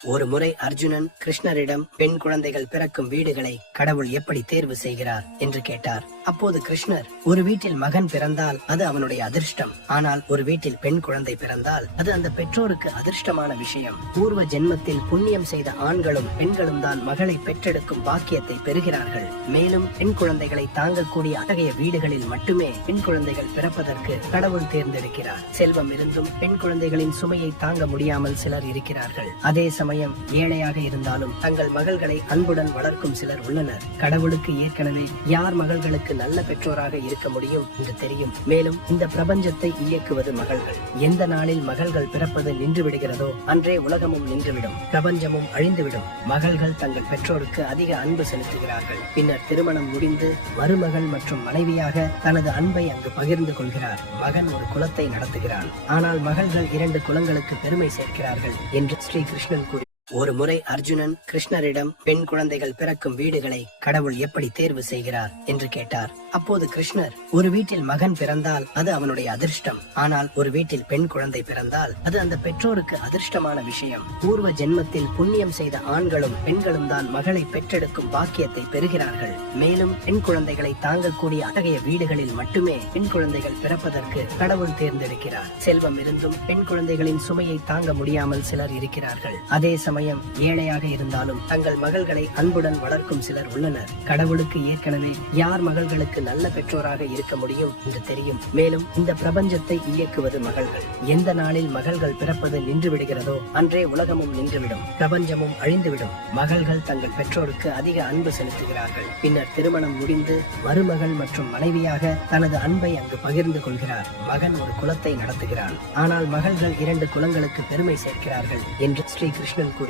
ஒரு முறை அர்ஜுனன் கிருஷ்ணரிடம் பெண் குழந்தைகள் பிறக்கும் வீடுகளை கடவுள் எப்படி தேர்வு செய்கிறார் என்று கேட்டார். அப்போது கிருஷ்ணர், ஒரு வீட்டில் மகன் பிறந்தால் அது அவனுடைய அதிர்ஷ்டம், ஆனால் ஒரு வீட்டில் பெண் குழந்தை பிறந்தால் அது அந்த பெற்றோருக்கு அதிர்ஷ்டமான விஷயம். பூர்வ ஜென்மத்தில் புண்ணியம் செய்த ஆண்களும் பெண்களும் தான் மகளை பெற்றெடுக்கும் பாக்கியத்தை பெறுகிறார்கள். மேலும் பெண் குழந்தைகளை தாங்கக்கூடிய அத்தகைய வீடுகளில் மட்டுமே பெண் குழந்தைகள் பிறப்பதற்கு கடவுள் தேர்ந்தெடுக்கிறார். செல்வம் இருந்தும் பெண் குழந்தைகளின் சுமையை தாங்க முடியாமல் சிலர் இருக்கிறார்கள். அதே சமயம் ஏழையாக இருந்தாலும் தங்கள் மகள்களை அன்புடன் வளர்க்கும் சிலர் உள்ளனர். கடவுளுக்கு ஏற்கனவே யார் மகள்களுக்கு நல்ல பெற்றோராக இருக்க முடியும் என்று தெரியும். மேலும் இந்த பிரபஞ்சத்தை இயக்குவது மகள்கள். எந்த நாளில் மகள்கள் பிறப்பது நின்று விடுகிறதோ அன்றே உலகமும் நின்றுவிடும், பிரபஞ்சமும் அழிந்துவிடும். மகள்கள் தங்கள் பெற்றோருக்கு அதிக அன்பு செலுத்துகிறார்கள். பின்னர் திருமணம் முடிந்து மருமகள் மற்றும் மனைவியாக தனது அன்பை அங்கு பகிர்ந்து கொள்கிறார். மகன் ஒரு குலத்தை நடத்துகிறான், ஆனால் மகள்கள் 2 குலங்களுக்கு பெருமை சேர்க்கிறார்கள் என்று ஸ்ரீ கிருஷ்ணன் கூறி. ஒரு முறை அர்ஜுனன் கிருஷ்ணரிடம் பெண் குழந்தைகள் பிறக்கும் வீடுகளை கடவுள் எப்படி தேர்வு செய்கிறார் என்று கேட்டார். அப்போது கிருஷ்ணர், ஒரு வீட்டில் மகன் பிறந்தால் அது அவனுடைய அதிர்ஷ்டம், ஆனால் ஒரு வீட்டில் பெண் குழந்தை பிறந்தால் அது அந்த பெற்றோருக்கு அதிர்ஷ்டமான விஷயம். பூர்வ ஜென்மத்தில் புண்ணியம் செய்த ஆண்களும் பெண்களும் தான் மகளை பெற்றெடுக்கும் பாக்கியத்தை பெறுகிறார்கள். மேலும் பெண் குழந்தைகளை தாங்கக்கூடிய அத்தகைய வீடுகளில் மட்டுமே பெண் குழந்தைகள் பிறப்பதற்கு கடவுள் தேர்ந்தெடுக்கிறார். செல்வம் இருந்தும் பெண் குழந்தைகளின் சுமையை தாங்க முடியாமல் சிலர் இருக்கிறார்கள். அதே சமயம் ஏழையாக இருந்தாலும் தங்கள் மகள்களை அன்புடன் வளர்க்கும் சிலர் உள்ளனர். கடவுளுக்கு ஏற்கனவே யார் மகள்களுக்கு நல்ல பெற்றோராக இருக்க முடியும் என்று தெரியும். மேலும் இந்த பிரபஞ்சத்தை இயக்குவது மகள்கள். எந்த நாளில் மகள்கள் பிறப்பது நின்று விடுகிறதோ அன்றே உலகமும் நின்றுவிடும், பிரபஞ்சமும் அழிந்துவிடும். மகள்கள் தங்கள் பெற்றோருக்கு அதிக அன்பு செலுத்துகிறார்கள். பின்னர் திருமணம் முடிந்து மருமகள் மற்றும் மனைவியாக தனது அன்பை அங்கு பகிர்ந்து கொள்கிறார். மகன் ஒரு குலத்தை நடத்துகிறான், ஆனால் மகள்கள் 2 குலங்களுக்கு பெருமை சேர்க்கிறார்கள் என்று ஸ்ரீ கிருஷ்ணன் கூறி.